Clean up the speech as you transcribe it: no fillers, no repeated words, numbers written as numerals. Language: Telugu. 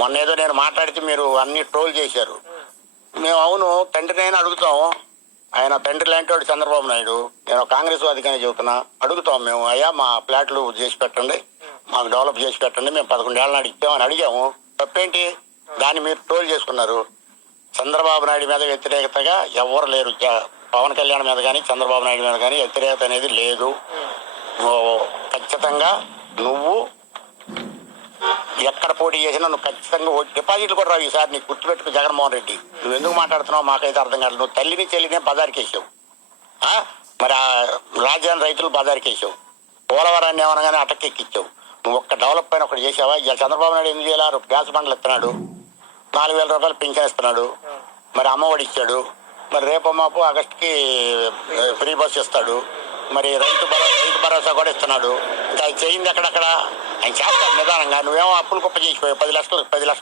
మొన్న ఏదో నేను మాట్లాడితే మీరు అన్ని ట్రోల్ చేశారు. మేము అవును తండ్రినైనా అడుగుతాం. ఆయన తండ్రి లాంటి వాడు చంద్రబాబు నాయుడు. నేను కాంగ్రెస్ వాదిగానే చెబుతున్నా. అడుగుతాం మేము, అయ్యా మా ఫ్లాట్లు చేసి పెట్టండి, మాకు డెవలప్ చేసి పెట్టండి, మేము 11 ఏళ్ళ నాడు ఇచ్చామని అడిగాము. తప్పేంటి? దాన్ని మీరు ట్రోల్ చేసుకున్నారు. చంద్రబాబు నాయుడు మీద వ్యతిరేకతగా ఎవరు లేరు. పవన్ కళ్యాణ్ మీద కానీ చంద్రబాబు నాయుడు మీద కానీ వ్యతిరేకత అనేది లేదు. ఖచ్చితంగా నువ్వు ఎక్కడ పోటీ చేసినా నువ్వు ఖచ్చితంగా డిపాజిట్లు కూడా రావు ఈసారి. నీకు గుర్తుపెట్టుకు జగన్మోహన్ రెడ్డి. నువ్వు ఎందుకు మాట్లాడుతున్నావు మాకైతే అర్థం కాదు. నువ్వు తల్లిని చెల్లినే బజారుకేసావు. మరి ఆ రాజ్యాన్ని రైతులు బజారుకేసావు. పోలవరాన్ని ఏమనగానే అటకెక్కిచ్చావు. నువ్వు ఒక్క డెవలప్ పైన ఒకటి చేసావా? ఇవాళ చంద్రబాబు నాయుడు ఎందుకు చేయాలి? గ్యాస్ బండ్లు ఇస్తున్నాడు, 4,000 రూపాయలు పింఛన్ ఇస్తున్నాడు, మరి అమ్మఒడి ఇచ్చాడు, మరి రేపు మాపు ఆగస్టుకి ఫ్రీ బస్ ఇస్తాడు, మరి రైతు భరోసా కూడా ఇస్తున్నాడు. ఇంకా అది చేయింది ఎక్కడక్కడ ఆయన చేస్తాడు నిదానంగా. నువ్వేమో అప్పులు కుప్ప చేసిపోయావు. 10 లక్షలు